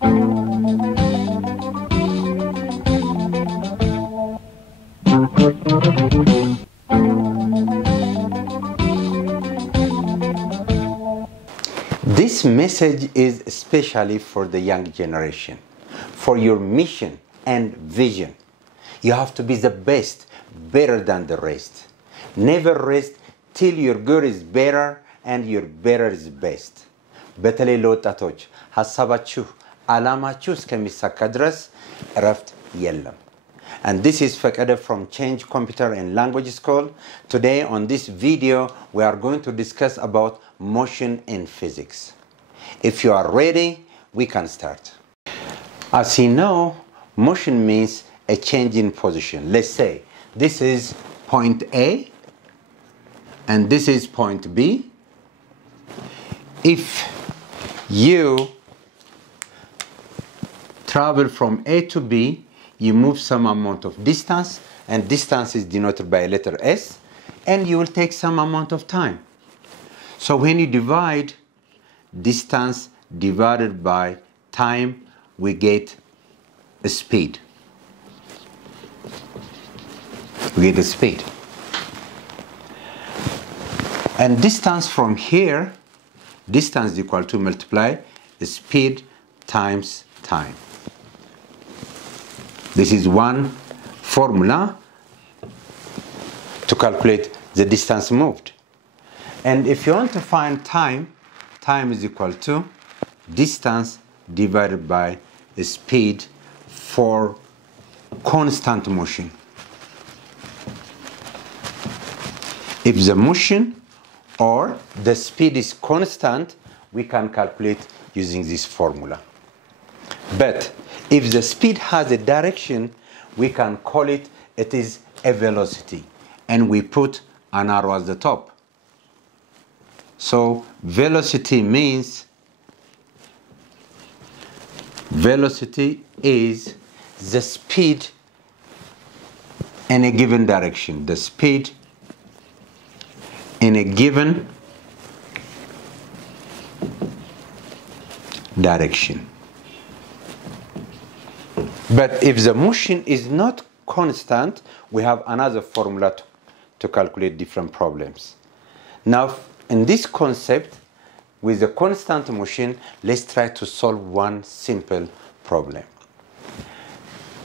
This message is especially for the young generation. For your mission and vision, you have to be the best, better than the rest. Never rest till your good is better and your better is best. በተለይ ለወጣቶች ሐሳባችሁ ዓላማችሁ እስከሚሳካ ድረስ እረፍት የለም. And this is Fekede from Change Computer and Language School. Today on this video we are going to discuss about motion in physics. If you are ready, we can start. As you know, motion means a change in position. Let's say this is point A and this is point B. If you travel from A to B, you move some amount of distance, and distance is denoted by a letter S, and you will take some amount of time. So when you divide distance divided by time, we get a speed. We get a speed. And distance from here, distance is equal to multiply speed times time. This is one formula to calculate the distance moved. And if you want to find time, time is equal to distance divided by speed for constant motion. If the motion or the speed is constant, we can calculate using this formula. But if the speed has a direction, we can call it is a velocity, and we put an arrow at the top. So velocity means velocity is the speed in a given direction, the speed in a given direction. But if the motion is not constant, we have another formula to calculate different problems. Now, in this concept, with the constant motion, let's try to solve one simple problem.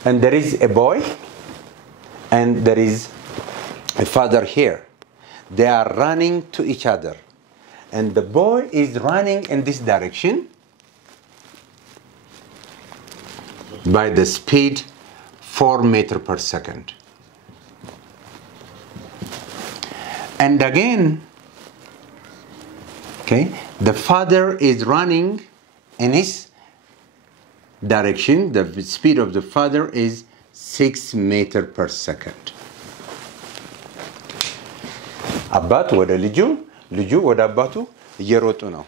And there is a boy, and there is a father here. They are running to each other. And the boy is running in this direction by the speed 4 meters per second. And again, okay, the father is running in his direction. The speed of the father is 6 meters per second. አባት ወደ ልጁ ልጁ ወደ አባቱ እየሮጡ ነው.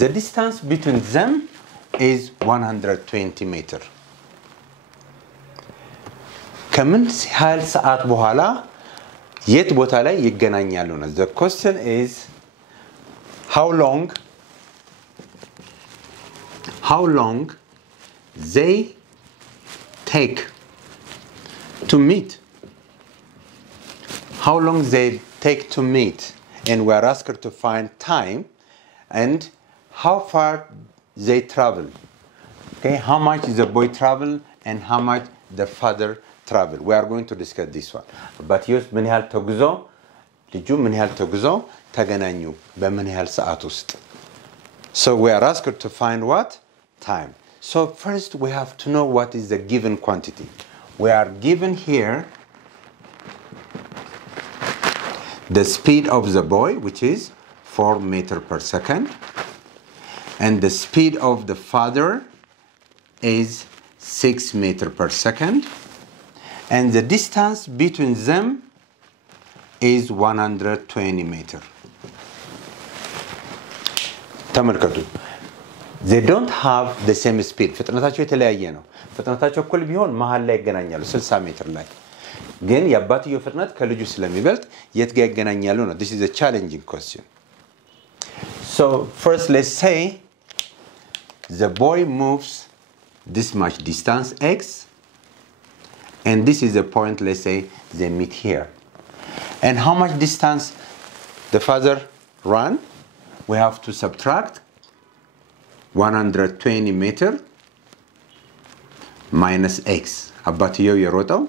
The distance between them is 120 meters. ከምን ያህል ሰዓት በኋላ የት ቦታ ላይ ይገናኛሉ ነው? The question is how long they take to meet. How long they take to meet, and we are asked to find time and how far they travel. Okay, how much the boy travel and how much the father travel. We are going to discuss this one. But ምን ያህል ተጉዞ ልጁ ምን ያህል ተጉዞ ተገናኙ በምን ያህል ሰዓት ውስጥ. So we are asked to find what? Time. So first we have to know what is the given quantity. We are given here the speed of the boy, which is 4 meters per second, and the speed of the father is 6 meters per second, and the distance between them is 120 meters. ተመልከቱ, they don't have the same speed. ፍጥነታቸው የተለያየ ነው. ፍጥነታቸው እኩል ቢሆን መሃል ላይ ይገናኛሉ 60 ሜትር ላይ. ግን የአባትየው ፍጥነት ከልጁ ስለሚበልጥ የት ጋር ይገናኛሉ ነው? This is a challenging question. So first let's say the boy moves this much distance x, and this is the point, let's say they meet here. And how much distance the father ran? We have to subtract 120 meter minus x. አባትየው የሮጠው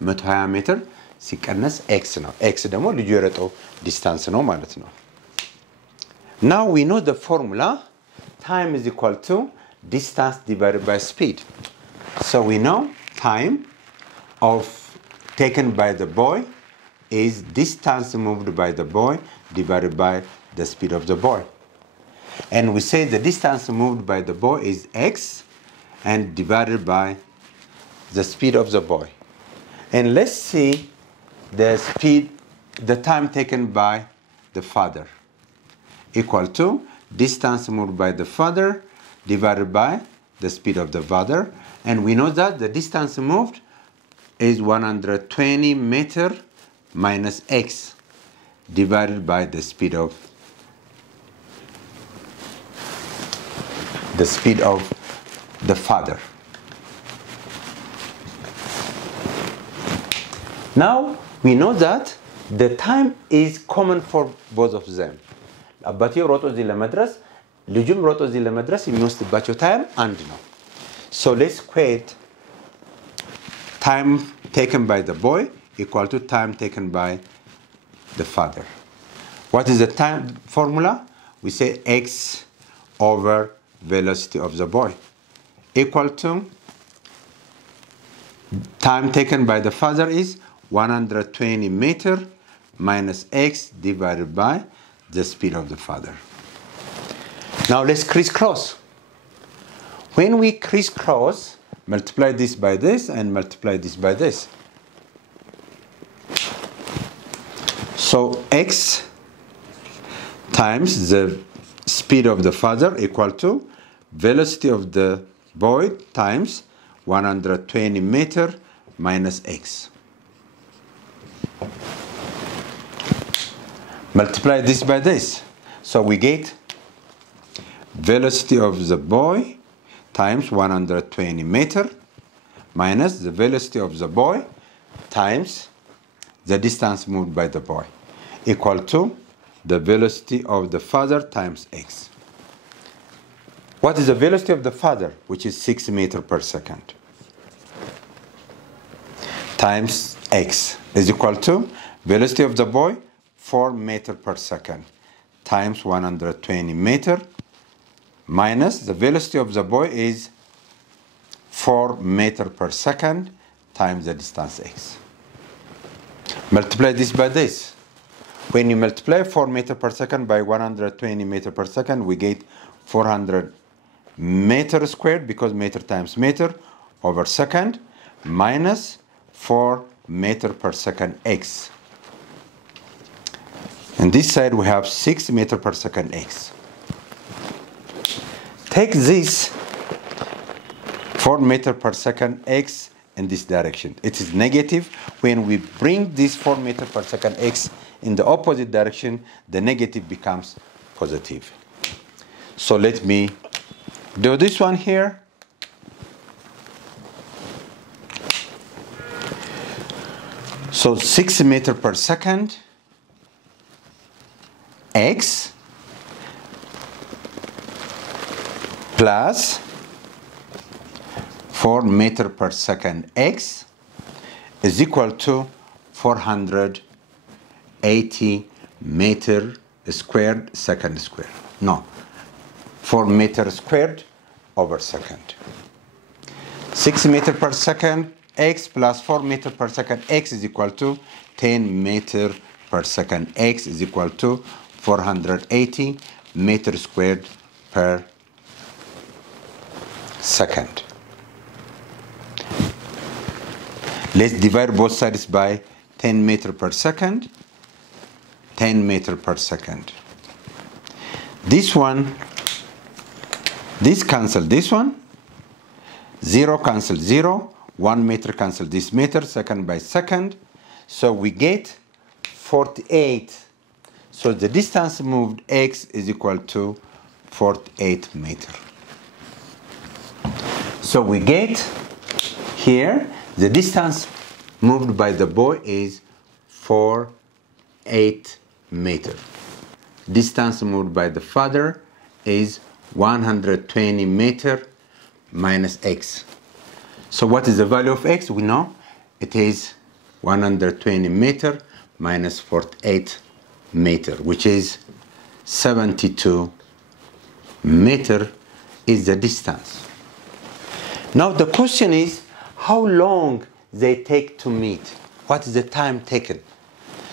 120 ሜትር ሲቀነስ x ነው። x ደግሞ ልጁ የሮጠው ዲስታንስ ነው ማለት ነው። Now we know the formula. Time is equal to distance divided by speed. So we know time taken by the boy is distance moved by the boy divided by the speed of the boy. And we say the distance moved by the boy is x and divided by the speed of the boy. And let's see the time taken by the father equal to distance moved by the father divided by the speed of the father. And we know that the distance moved is 120 meter minus x divided by the speed of the father. Now we know that the time is common for both of them. አባትየው ሮጦ እዚህ ለመድረስ ልጁም ሮጦ እዚህ ለመድረስ የሚወስድባቸው ታይም አንድ ነው. So let's equate time taken by the boy equal to time taken by the father. What is the time formula? We say x over velocity of the boy equal to time taken by the father is 120 meter minus x divided by the speed of the father. Now let's crisscross. When we crisscross, multiply this by this and multiply this by this. So x times the speed of the father equal to velocity of the boy times 120 meter minus x. Multiply this by this. So we get velocity of the boy times 120 meter minus the velocity of the boy times the distance moved by the boy equal to the velocity of the father times x. What is the velocity of the father? Which is 6 meters per second times x is equal to velocity of the boy 4 meters per second times 120 meter minus the velocity of the boy is 4 meters per second times the distance x. Multiply this by this. When you multiply 4 meters per second by 120 meters per second, we get 400 meters squared because meter times meter over second minus 4 meters per second x. And this side we have 6 meters per second x. Take this 4 meters per second x in this direction. It is negative. When we bring this 4 meters per second x in the opposite direction, the negative becomes positive. So let me do this one here. So 6 meters per second x plus 4 meters per second x is equal to 480 meter squared second squared. No, 4 meters squared over second. 6 meters per second x plus 4 meters per second x is equal to 10 meters per second x is equal to 480 meters squared per second. Let's divide both sides by 10 meters per second, 10 meters per second. This one, this cancel this one, 0 cancel 0, 1 meter cancel this meter, second by second. So we get 48. So the distance moved x is equal to 48 meters. So we get here the distance moved by the boy is 48 meters. Distance moved by the father is 120 meters minus x. So what is the value of x? We know it is 120 meters minus 48 meters, which is 72 meters is the distance. Now the question is how long they take to meet. What is the time taken?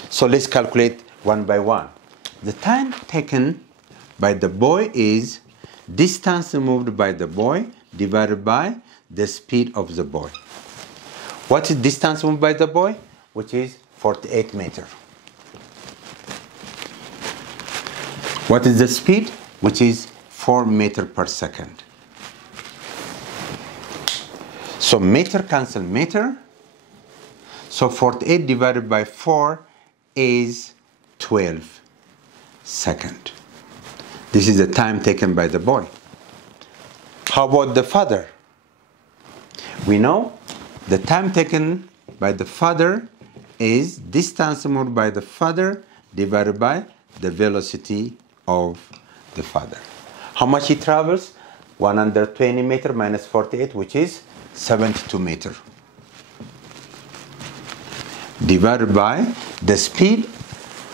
So let's calculate one by one. The time taken by the boy is distance moved by the boy divided by the speed of the boy. What is distance moved by the boy? Which is 48 meters. What is the speed? Which is 4 meters per second. So meter cancel meter. So 48 divided by 4 is 12 seconds. This is the time taken by the boy. How about the father? We know the time taken by the father is distance moved by the father divided by the velocity of the father. How much he travels? 120 meters minus 48, which is 72 meters. Divided by the speed,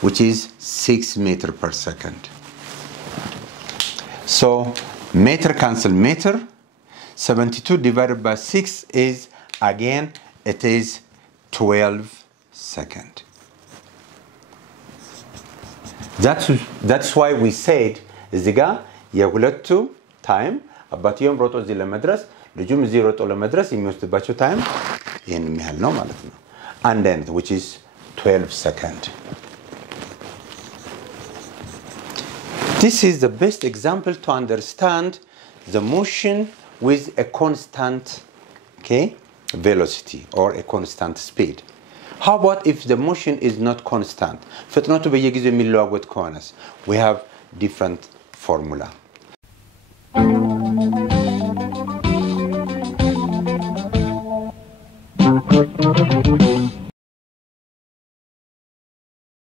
which is 6 meters per second. So meter cancel meter. 72 divided by 6 is, again, it is 12 seconds. That's why we said እዚህ ጋር የሁለቱ ታይም አባትየውም ሮጦ እዚህ ለመድረስ ልጁም እዚህ ሮጦ ለመድረስ የሚወስድባቸው ታይም ይሄን ያህል ነው ማለት ነው። አንድ አይነት which is 12 seconds. This is the best example to understand the motion with a constant velocity or a constant speed. How about if the motion is not constant? ፍጥነቱ በየጊዜው የሚለዋወጥ ከሆነስ? We have different formula.